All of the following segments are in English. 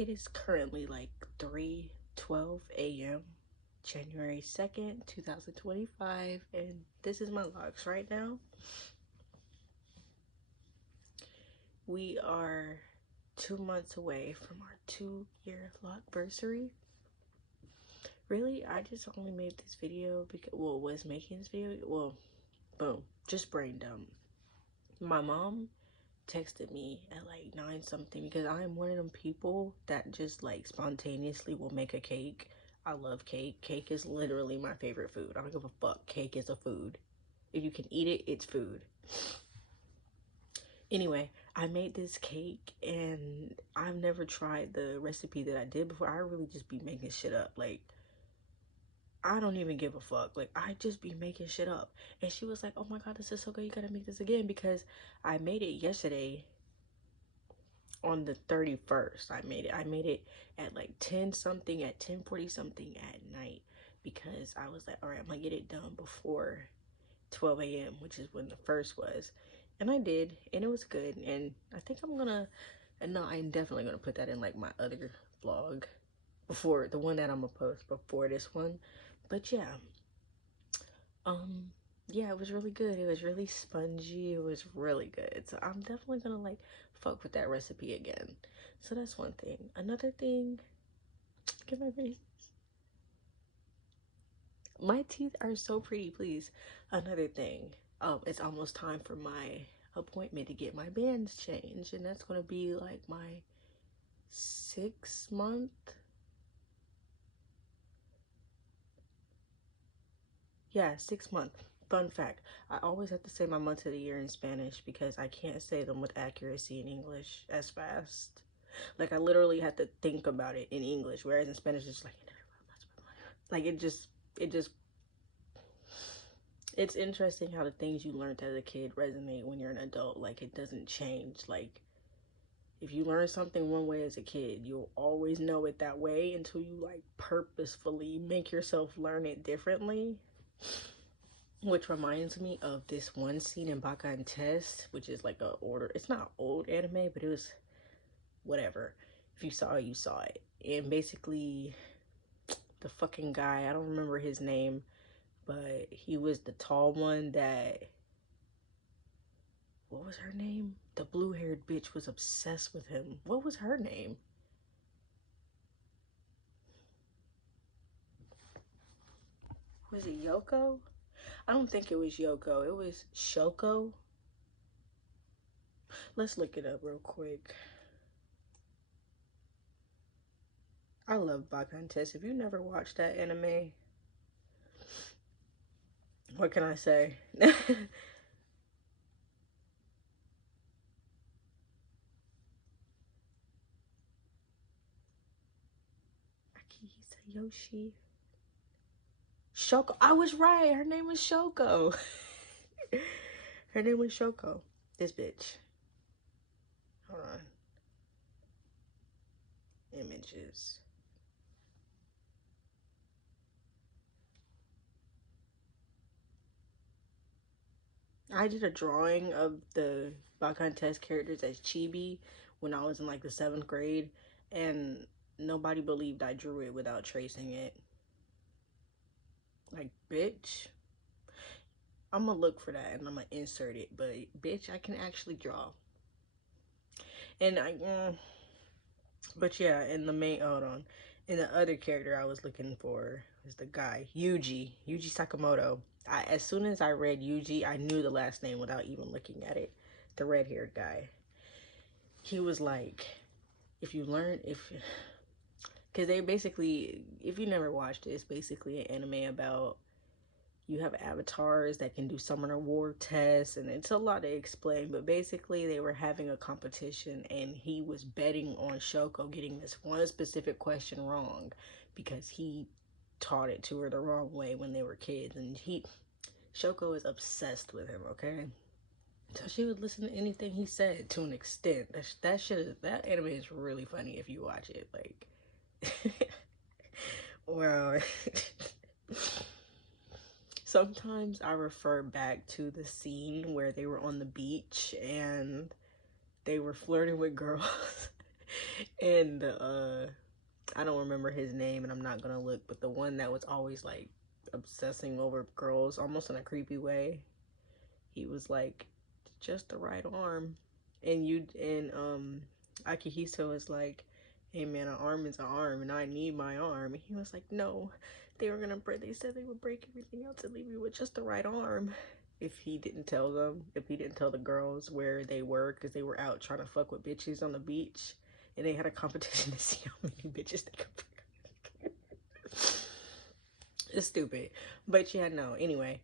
It is currently like 3:12 a.m. January 2nd, 2025, and this is my logs right now. We are 2 months away from our 2-year logversary. Really, I just only made this video because, was making this video, boom, just brain dump. My mom texted me at like 9 something because I am one of them people that just like spontaneously will make a cake. I love cake. Cake is literally my favorite food. I don't give a fuck. Cake is a food. If you can eat it, it's food. Anyway, I made this cake and I've never tried the recipe that I did before. I really just be making shit up. Like, I don't even give a fuck. Like, I just be making shit up. And she was like, oh my god, this is so good. You gotta make this again because I made it yesterday on the 31st. I made it at like 10 something, at 10:40 something at night, because I was like, all right, I'm gonna get it done before 12 a.m., which is when the first was. And I did, and it was good. And I think I'm definitely gonna put that in like my other vlog, before the one that I'm gonna post before this one. But yeah, yeah, it was really good. It was really spongy. It was really good. So I'm definitely gonna like fuck with that recipe again. So that's one thing. Another thing, get my face. My teeth are so pretty, please. Another thing, it's almost time for my appointment to get my bands changed, and that's gonna be like my 6 month. Yeah, 6 month. Fun fact, I always have to say my month of the year in Spanish because I can't say them with accuracy in English as fast. Like, I literally have to think about it in English, whereas in Spanish it's like it just it's interesting how the things you learned as a kid resonate when you're an adult. Like, it doesn't change. Like, if you learn something one way as a kid, you'll always know it that way until you like purposefully make yourself learn it differently. Which reminds me of this one scene in Baka and Test, which is like it's not old anime, but it was whatever. If you saw it, you saw it. And basically, the fucking guy, I don't remember his name, but he was the tall one that, what was her name? The blue-haired bitch was obsessed with him. What was her name? Was it Yoko? I don't think it was Yoko. It was Shoko. Let's look it up real quick. I love Baka and Test. If you never watched that anime, what can I say? Akihisa Yoshi. Shoko. I was right. Her name was Shoko. Her name was Shoko. This bitch. Hold on. Images. I did a drawing of the Baka Test characters as chibi when I was in like the 7th grade, and nobody believed I drew it without tracing it. Like, bitch. I'm gonna look for that and I'm gonna insert it, but bitch, I can actually draw. And but yeah, in the main, hold on. In the other character I was looking for is the guy, Yuji Sakamoto. As soon as I read Yuji, I knew the last name without even looking at it. The red-haired guy. He was like, if you learn, because they basically, if you never watched it, it's basically an anime about, you have avatars that can do summoner war tests, and it's a lot to explain, but basically they were having a competition and he was betting on Shoko getting this one specific question wrong because he taught it to her the wrong way when they were kids, and Shoko is obsessed with him, okay? So she would listen to anything he said to an extent. That anime is really funny if you watch it. Like, well, sometimes I refer back to the scene where they were on the beach and they were flirting with girls. And I don't remember his name, and I'm not gonna look, but the one that was always like obsessing over girls almost in a creepy way, he was like, just the right arm. And Akihito is like, hey man, an arm is an arm and I need my arm. And he was like, no, they said they would break everything else and leave you with just the right arm. If he didn't tell the girls where they were, because they were out trying to fuck with bitches on the beach, and they had a competition to see how many bitches they could fuck. It's stupid. But yeah, no, anyway.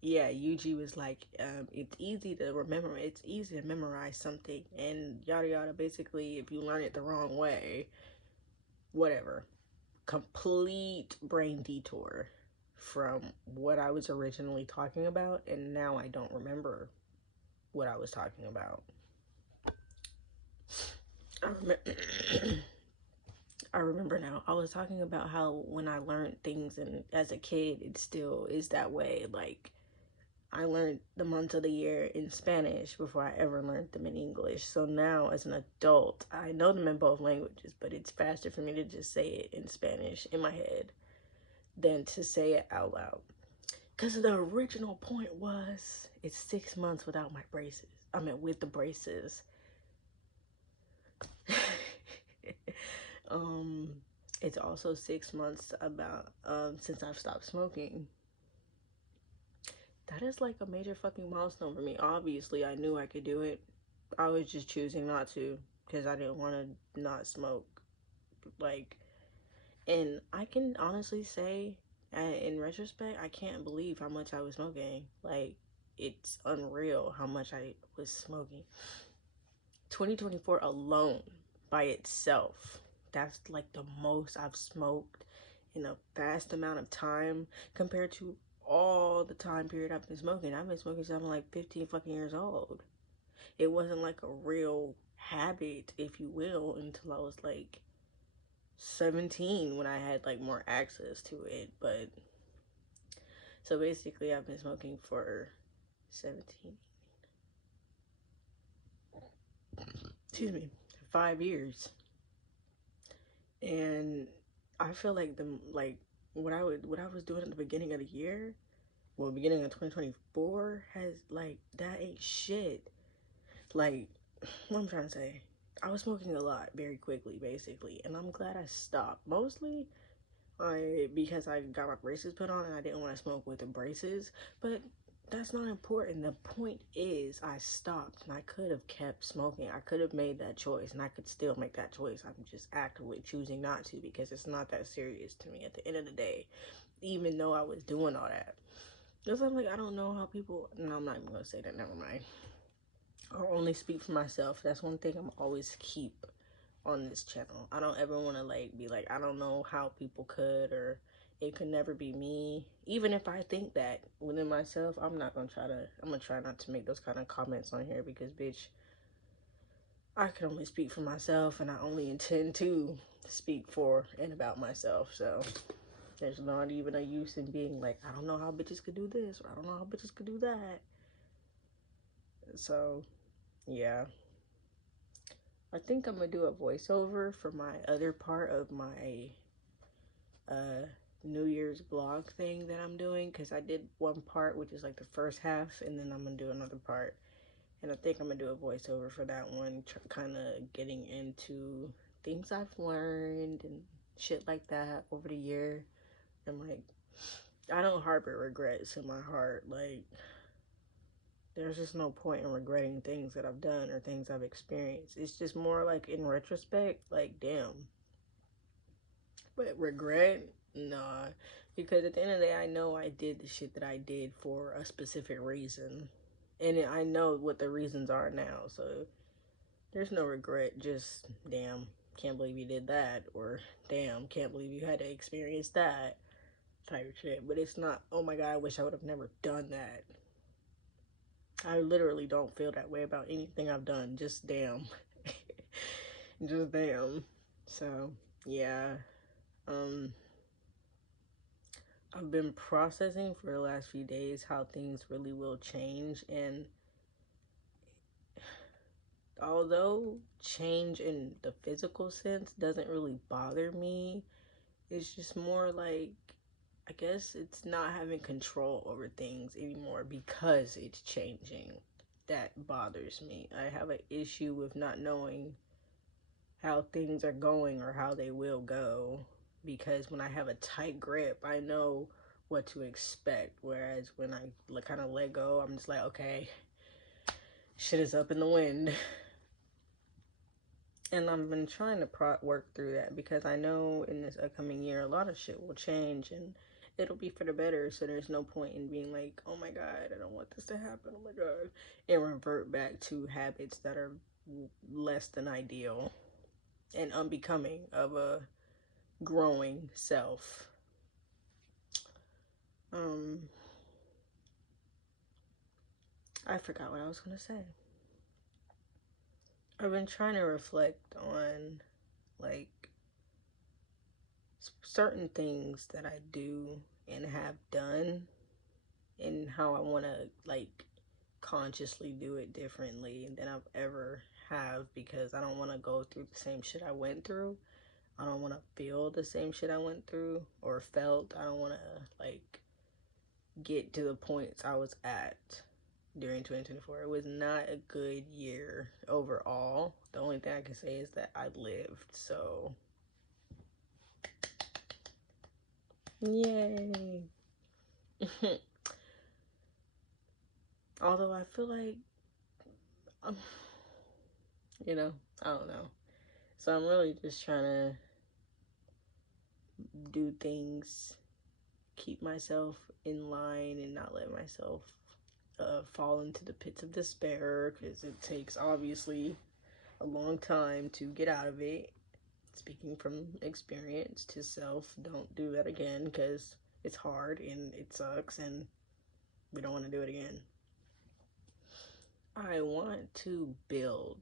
Yeah, Yuji was like, it's easy to remember, it's easy to memorize something, and yada yada. Basically, if you learn it the wrong way, whatever. Complete brain detour from what I was originally talking about, and now I don't remember what I was talking about. I remember now. I was talking about how when I learned things and as a kid, it still is that way. Like, I learned the months of the year in Spanish before I ever learned them in English. So now, as an adult, I know them in both languages, but it's faster for me to just say it in Spanish in my head than to say it out loud. Because the original point was, it's 6 months without my braces. I mean, with the braces. It's also 6 months about since I've stopped smoking. That is like a major fucking milestone for me. Obviously, I knew I could do it. I was just choosing not to because I didn't want to not smoke. Like, and I can honestly say, in retrospect, I can't believe how much I was smoking. Like, it's unreal how much I was smoking. 2024 alone by itself, that's like the most I've smoked in a vast amount of time compared to all the time period I've been smoking. I've been smoking since I'm like 15 fucking years old. It wasn't like a real habit, if you will, until I was like 17 when I had like more access to it. But so basically, I've been smoking for 17, excuse me, 5 years. And I feel like what I was doing at the beginning of the year, well, beginning of 2024, has like, that ain't shit. Like, what I'm trying to say, I was smoking a lot very quickly, basically, and I'm glad I stopped. Mostly, because I got my braces put on and I didn't want to smoke with the braces, but that's not important. The point is, I stopped and I could have kept smoking. I could have made that choice and I could still make that choice. I'm just actively choosing not to because it's not that serious to me at the end of the day, even though I was doing all that. Because I'm like, I don't know how people, no, I'm not even gonna say that, never mind. I'll only speak for myself. That's one thing I'm always keep on this channel. I don't ever want to like be like, I don't know how people could, or it could never be me. Even if I think that within myself, I'm gonna try not to make those kind of comments on here because, bitch, I can only speak for myself and I only intend to speak for and about myself. So there's not even a use in being like, I don't know how bitches could do this, or I don't know how bitches could do that. So yeah, I think I'm gonna do a voiceover for my other part of my New Year's vlog thing that I'm doing, because I did one part, which is like the first half, and then I'm gonna do another part, and I think I'm gonna do a voiceover for that one, kind of getting into things I've learned and shit like that over the year. And like, I don't harbor regrets in my heart. Like, there's just no point in regretting things that I've done or things I've experienced. It's just more like, in retrospect, like, damn. But regret, nah. Because at the end of the day, I know I did the shit that I did for a specific reason. And I know what the reasons are now. So there's no regret. Just, damn, can't believe you did that. Or, damn, can't believe you had to experience that type of shit. But it's not, oh my God, I wish I would have never done that. I literally don't feel that way about anything I've done. Just damn. Just damn. So, yeah. I've been processing for the last few days how things really will change, and although change in the physical sense doesn't really bother me, it's just more like, I guess it's not having control over things anymore because it's changing. That bothers me. I have an issue with not knowing how things are going or how they will go, because when I have a tight grip, I know what to expect. Whereas when I kind of let go, I'm just like, okay, shit is up in the wind. And I've been trying to work through that, because I know in this upcoming year a lot of shit will change and it'll be for the better. So there's no point in being like, oh my god, I don't want this to happen, oh my god, and revert back to habits that are less than ideal and unbecoming of a growing self. I forgot what I was gonna say. I've been trying to reflect on like certain things that I do and have done, and how I want to like consciously do it differently than I've ever have, because I don't want to go through the same shit I went through. I don't want to feel the same shit I went through or felt. I don't want to like get to the points I was at during 2024. It was not a good year overall. The only thing I can say is that I lived, so yay. Although I feel like, you know, I don't know. So I'm really just trying to do things, keep myself in line and not let myself fall into the pits of despair, because it takes obviously a long time to get out of it. Speaking from experience to self, don't do that again, because it's hard and it sucks and we don't want to do it again. I want to build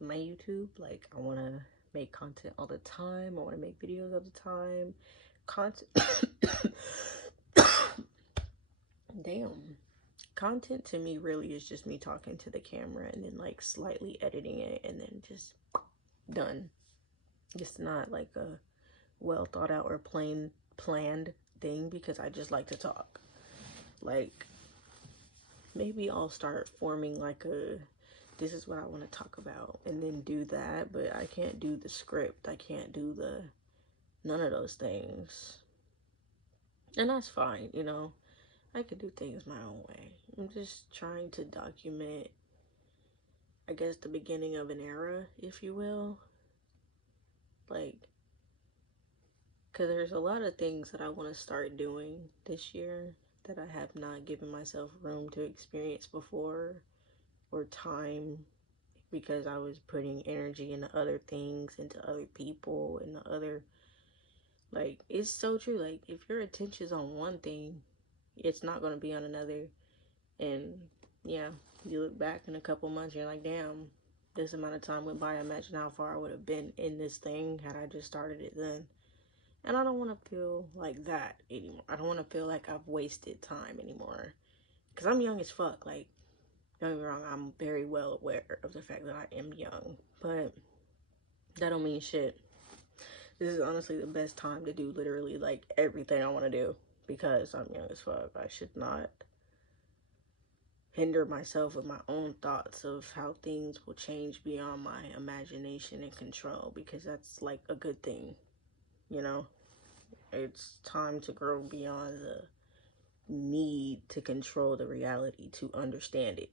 my YouTube. Like, I want to make content all the time. I want to make videos all the time. Content. Damn. Content to me really is just me talking to the camera and then like slightly editing it and then just done. It's not like a well thought out or planned thing, because I just like to talk. Like, maybe I'll start forming like a, this is what I want to talk about, and then do that, but I can't do the script. I can't do none of those things. And that's fine, you know. I could do things my own way. I'm just trying to document, I guess, the beginning of an era, if you will. Like, because there's a lot of things that I want to start doing this year that I have not given myself room to experience before, or time, because I was putting energy into other things, into other people, into other, like, it's so true. Like, if your attention's on one thing, it's not going to be on another. And yeah, you look back in a couple months, you're like, damn, this amount of time went by. Imagine how far I would have been in this thing had I just started it then. And I don't want to feel like that anymore. I don't want to feel like I've wasted time anymore, because I'm young as fuck. Like, don't get me wrong, I'm very well aware of the fact that I am young, but that don't mean shit. This is honestly the best time to do literally like everything I want to do, because I'm young as fuck. I should not hinder myself with my own thoughts of how things will change beyond my imagination and control, because that's like a good thing, you know? It's time to grow beyond the need to control the reality to understand it.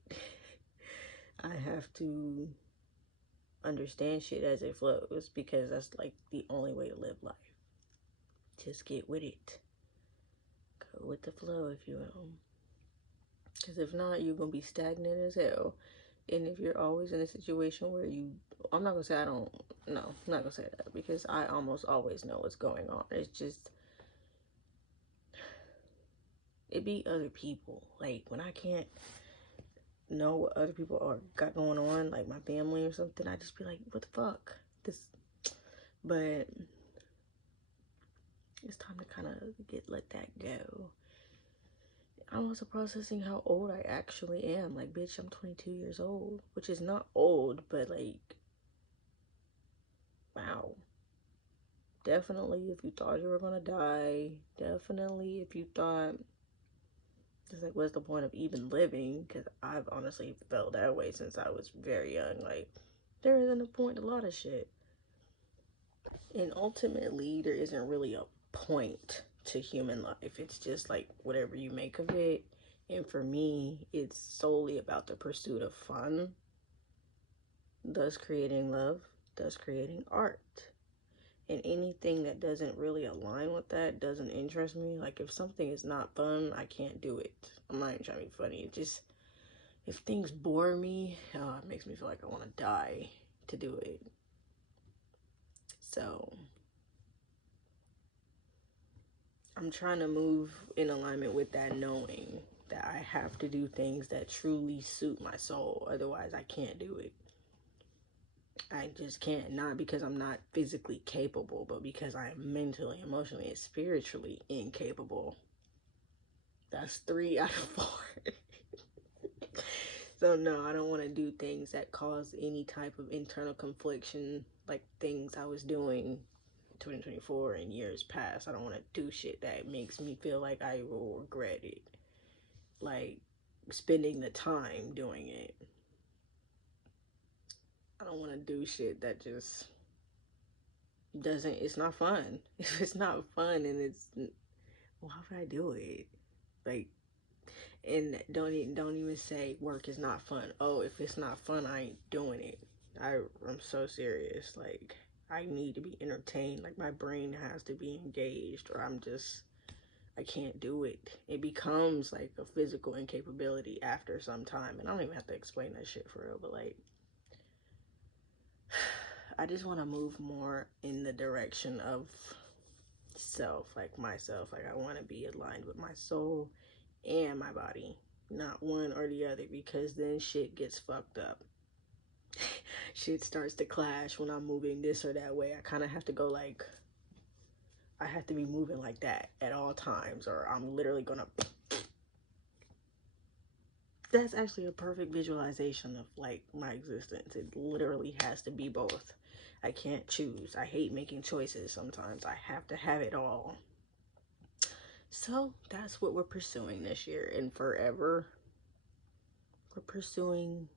I have to understand shit as it flows, because that's like the only way to live life. Just get with it. Go with the flow, if you will. Because if not, you're going to be stagnant as hell. And if you're always in a situation where I'm not going to say no, I'm not going to say that, because I almost always know what's going on. It's just, it be other people. Like, when I can't know what other people got going on, like my family or something, I just be like, what the fuck? But it's time to kind of let that go. I'm also processing how old I actually am. Like, bitch, I'm 22 years old, which is not old, but like, wow. Definitely, if you thought you were gonna die, definitely, if you thought, it's like, what's the point of even living? Because I've honestly felt that way since I was very young. Like, there isn't a point to a lot of shit. And ultimately, there isn't really a point to human life. It's just like whatever you make of it. And for me, it's solely about the pursuit of fun, thus creating love, thus creating art. And anything that doesn't really align with that doesn't interest me. Like, if something is not fun, I can't do it. I'm not even trying to be funny. It just, if things bore me, it makes me feel like I want to die to do it. So I'm trying to move in alignment with that, knowing that I have to do things that truly suit my soul. Otherwise, I can't do it. I just can't. Not because I'm not physically capable, but because I am mentally, emotionally, and spiritually incapable. That's 3 out of 4. So no, I don't want to do things that cause any type of internal confliction, like things I was doing 2024 and years past. I don't want to do shit that makes me feel like I will regret it. Like spending the time doing it. I don't want to do shit that just doesn't, it's not fun. If it's not fun and it's, why would I do it? Like, and don't even say work is not fun. Oh, if it's not fun, I ain't doing it. I'm so serious. Like, I need to be entertained. Like, my brain has to be engaged, or I can't do it. It becomes like a physical incapability after some time, and I don't even have to explain that shit for real. But like, I just want to move more in the direction of self, like myself. Like, I want to be aligned with my soul and my body, not one or the other, because then shit gets fucked up. Shit starts to clash when I'm moving this or that way. I kind of have to go like, I have to be moving like that at all times, or I'm literally gonna. That's actually a perfect visualization of like my existence. It literally has to be both. I can't choose. I hate making choices sometimes. I have to have it all. So that's what we're pursuing this year and forever. We're pursuing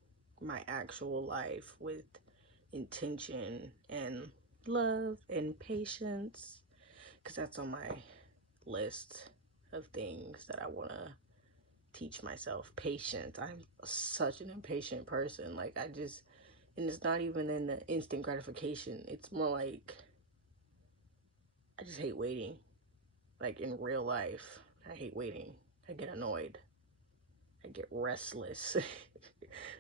my actual life with intention and love and patience, because that's on my list of things that I want to teach myself. Patience. I'm such an impatient person. Like, and it's not even in the instant gratification. It's more like, I just hate waiting. Like, in real life, I hate waiting. I get annoyed. I get restless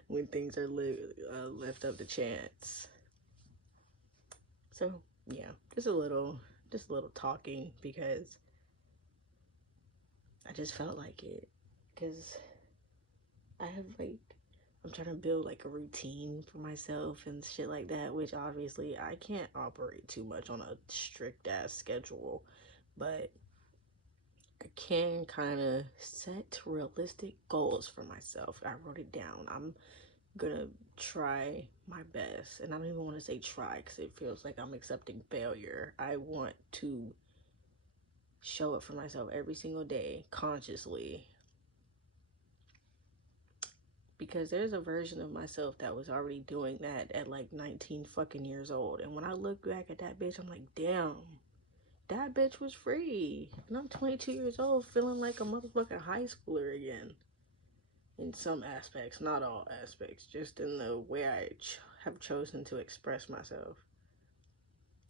when things are left up to chance. So yeah, just a little talking, because I just felt like it. Because I have like, I'm trying to build like a routine for myself and shit like that, which obviously I can't operate too much on a strict ass schedule, but I can kind of set realistic goals for myself. I wrote it down. I'm gonna try my best, and I don't even want to say try because it feels like I'm accepting failure. I want to show up for myself every single day consciously, because there's a version of myself that was already doing that at like 19 fucking years old, and when I look back at that bitch, I'm like, damn, that bitch was free. And I'm 22 years old feeling like a motherfucking high schooler again, in some aspects, not all aspects, just in the way I have chosen to express myself.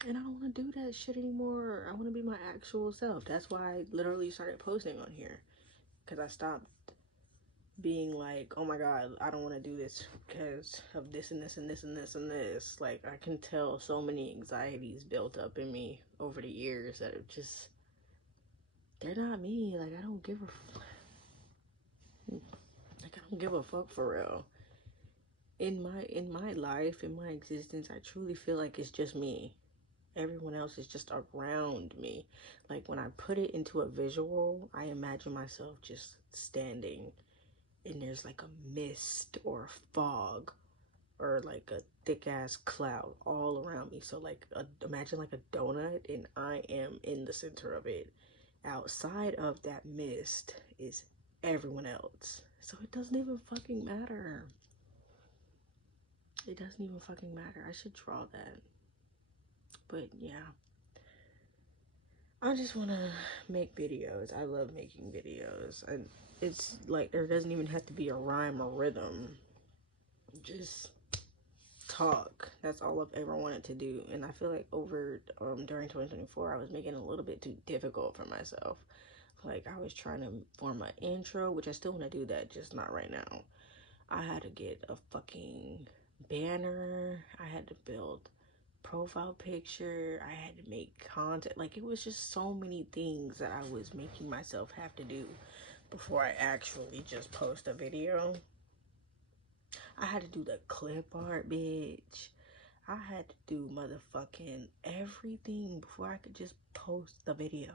And I don't want to do that shit anymore. I want to be my actual self. That's why I literally started posting on here, because I stopped being like, oh my god, I don't want to do this because of this and this and this and this and this. Like, I can tell so many anxieties built up in me over the years that are just, they're not me. Like, I don't give a fuck for real. In my life, in my existence, I truly feel like it's just me. everyone else is just around me. Like when I put it into a visual, I imagine myself just standing and there's like a mist or a fog or like a thick ass cloud all around me. So like imagine like a donut and I am in the center of it. Outside of that mist is everyone else. So it doesn't even fucking matter. It doesn't even fucking matter. I should draw that. But yeah. I just want to make videos. I love making videos. And it's like there doesn't even have to be a rhyme or rhythm. Just talk. That's all I've ever wanted to do. And I feel like during 2024 I was making it a little bit too difficult for myself. Like I was trying to form an intro, which I still want to do that, just not right now. I had to get a fucking banner. I had to build profile picture. I had to make content. Like it was just so many things that I was making myself have to do before I actually just post a video. I had to do the clip art, bitch. I had to do motherfucking everything before I could just post the video.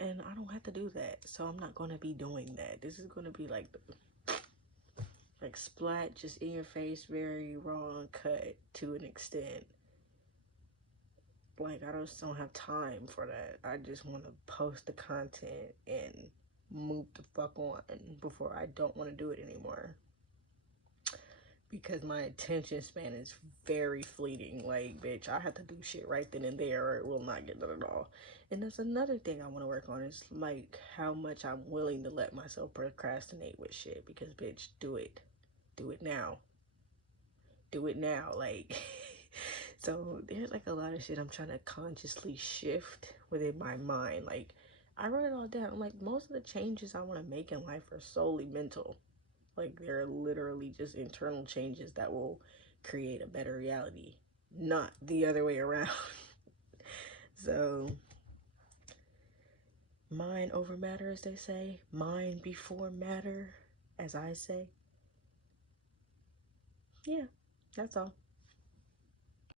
And I don't have to do that, so I'm not gonna be doing that. This is gonna be like splat, just in your face, very raw and cut to an extent. Like I just don't have time for that. I just want to post the content and move the fuck on before I don't want to do it anymore. Because my attention span is very fleeting. Like, bitch, I have to do shit right then and there or it will not get done at all. And that's another thing I want to work on is like how much I'm willing to let myself procrastinate with shit. Because, bitch, do it. Do it now. Do it now. Like, so there's like a lot of shit I'm trying to consciously shift within my mind. Like, I wrote it all down. Like, most of the changes I want to make in life are solely mental. Like they're literally just internal changes that will create a better reality, not the other way around. So, mind over matter, as they say. Mind before matter, as I say. Yeah, that's all.